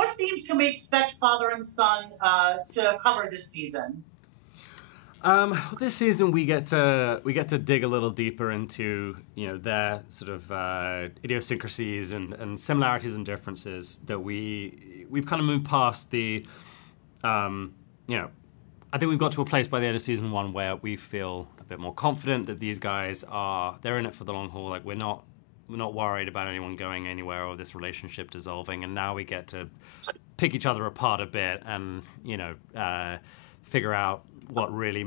What themes can we expect father and son to cover this season? This season we get to dig a little deeper into their sort of idiosyncrasies and similarities and differences that we've kind of moved past the I think we've got to a place by the end of season 1 where we feel a bit more confident that these guys they're in it for the long haul. Like we're not worried about anyone going anywhere or this relationship dissolving, and now we get to pick each other apart a bit and figure out what really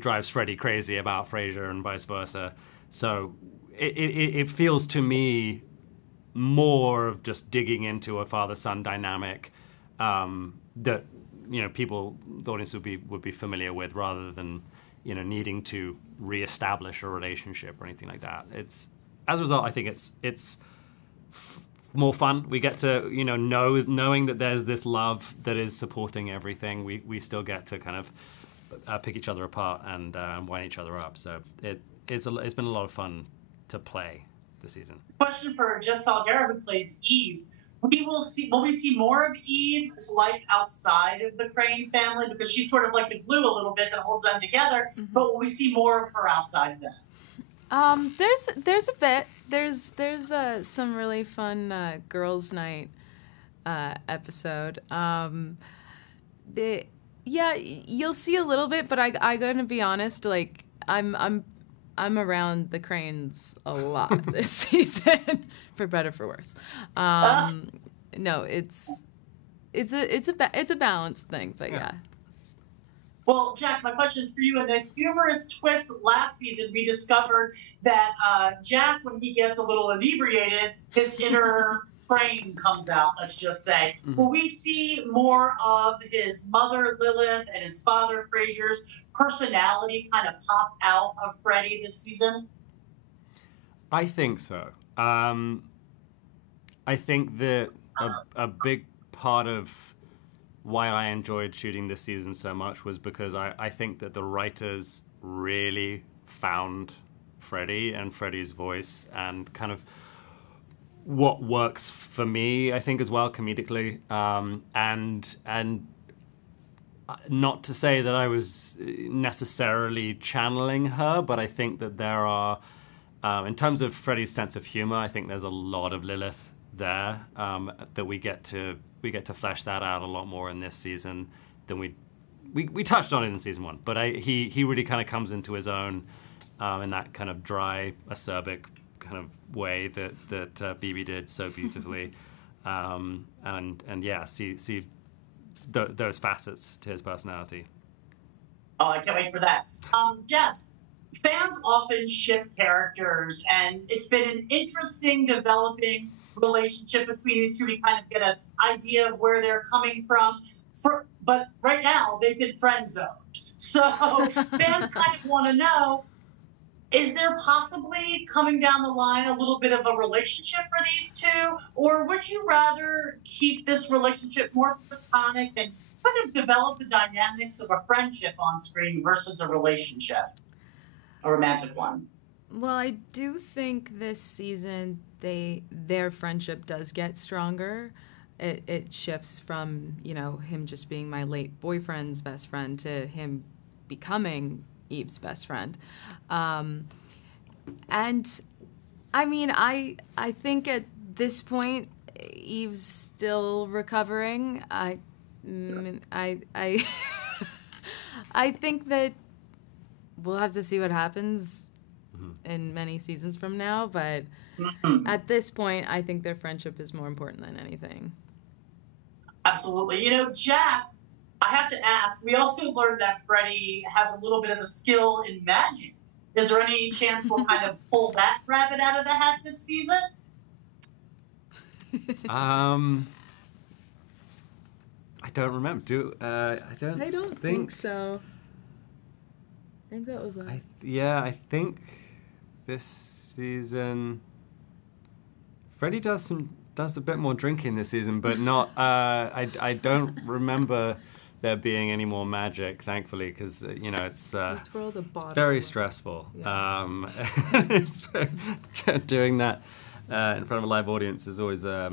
drives Freddie crazy about Frasier and vice versa. So it feels to me more of just digging into a father-son dynamic that people, the audience would be familiar with, rather than needing to reestablish a relationship or anything like that. It's, as a result, I think it's more fun. We get to knowing that there's this love that is supporting everything. We still get to kind of pick each other apart and wind each other up. So it's been a lot of fun to play this season. Question for Jess Salgueiro, who plays Eve. Will we see more of Eve's life outside of the Crane family, because she's sort of like the glue a little bit that holds them together? Mm-hmm. But will we see more of her outside of that? There's a bit. There's some really fun girls' night episode. You'll see a little bit, but I gotta be honest. Like I'm around the Cranes a lot this season, for better for worse. No, it's a balanced thing, but yeah. Well, Jack, my question is for you. In the humorous twist last season, we discovered that Jack, when he gets a little inebriated, his inner Crane comes out, let's just say. Mm-hmm. Will we see more of his mother, Lilith, and his father, Frasier's personality kind of pop out of Freddie this season? I think so. I think that a big part of why I enjoyed shooting this season so much was because I think that the writers really found Freddie and Freddie's voice and kind of what works for me, I think, as well, comedically. And not to say that I was necessarily channeling her, but I think that there are, in terms of Freddie's sense of humor, I think there's a lot of Lilith there that we get to flesh that out a lot more in this season than we touched on it in season 1. But he really kind of comes into his own in that kind of dry, acerbic kind of way that BB did so beautifully, and yeah, see those facets to his personality. Oh, I can't wait for that. Jeff, fans often ship characters, and it's been an interesting developing relationship between these two. We kind of get an idea of where they're coming from. But right now, they've been friend-zoned. So fans kind of want to know, is there possibly coming down the line a little bit of a relationship for these two? Or would you rather keep this relationship more platonic and kind of develop the dynamics of a friendship on screen versus a relationship, a romantic one? Well, I do think this season their friendship does get stronger. It shifts from, him just being my late boyfriend's best friend to him becoming Eve's best friend. And I mean, I think at this point Eve's still recovering. I I think that we'll have to see what happens in many seasons from now, but at this point, I think their friendship is more important than anything. Absolutely. Jack, I have to ask, we also learned that Freddie has a little bit of a skill in magic. Is there any chance we'll kind of pull that rabbit out of the hat this season? I don't remember. I don't think so. I think that was like... I think this season Freddie does a bit more drinking this season, but not. I don't remember there being any more magic, thankfully, because it's very stressful. Yeah. Doing that in front of a live audience is always a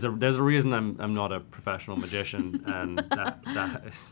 There's a reason I'm not a professional magician, and that is